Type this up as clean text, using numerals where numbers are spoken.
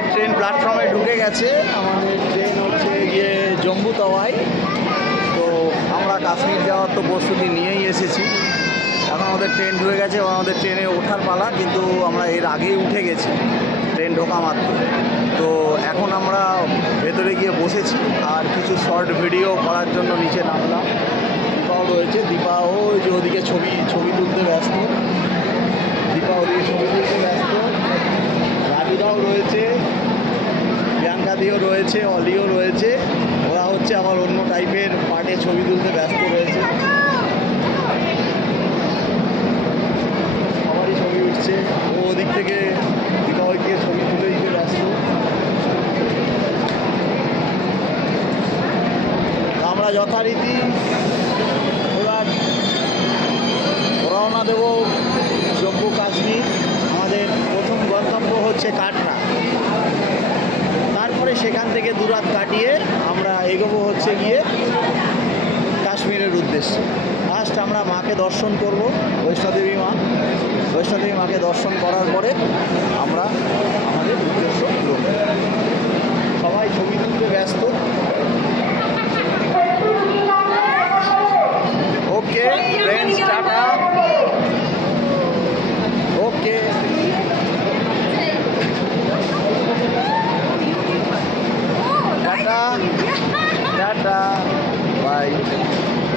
আমাদের ট্রেন প্ল্যাটফর্মে ঢুকে গেছে। আমাদের ট্রেন হচ্ছে গিয়ে জম্মু তাওয়াই। তো আমরা কাশ্মীর যাওয়ার তো প্রস্তুতি নিয়েই এসেছি। এখন আমাদের ট্রেন ঢুকে গেছে এবং আমাদের ট্রেনে ওঠার পালা, কিন্তু আমরা এর আগেই উঠে গেছি ট্রেন ঢোকা মাত্র। তো এখন আমরা ভেতরে গিয়ে বসেছি আর কিছু শর্ট ভিডিও করার জন্য নিচে নামলাম। দীপাও রয়েছে, দীপাও যে ওদিকে ছবি তুলতে ব্যস্ত, দীপা ওদিকে ছবি তুলতে ব্যস্ত, রাজুদাও রয়েছে, প্রিয়াঙ্কাদিও রয়েছে, অলিও রয়েছে। ওরা হচ্ছে আবার অন্য টাইপের পার্টে ছবি তুলতে ব্যস্ত রয়েছে। সবারই ছবি উঠছে। ও ওদিক থেকে দীপা ওইদিকে ছবি তুলে দিতে ব্যস্ত। আমরা যথারীতি রওনা দেব জম্মু কাশ্মীর। আমাদের প্রথম গন্তব্য হচ্ছে কাটরা। তারপরে সেখান থেকে দুরাত কাটিয়ে আমরা এগোবো হচ্ছে গিয়ে কাশ্মীরের উদ্দেশ্যে। ফার্স্ট আমরা মাকে দর্শন করব, বৈষ্ণোদেবী মাকে দর্শন করার পরে আমরা আমাদের উদ্দেশ্য পূরণ করব।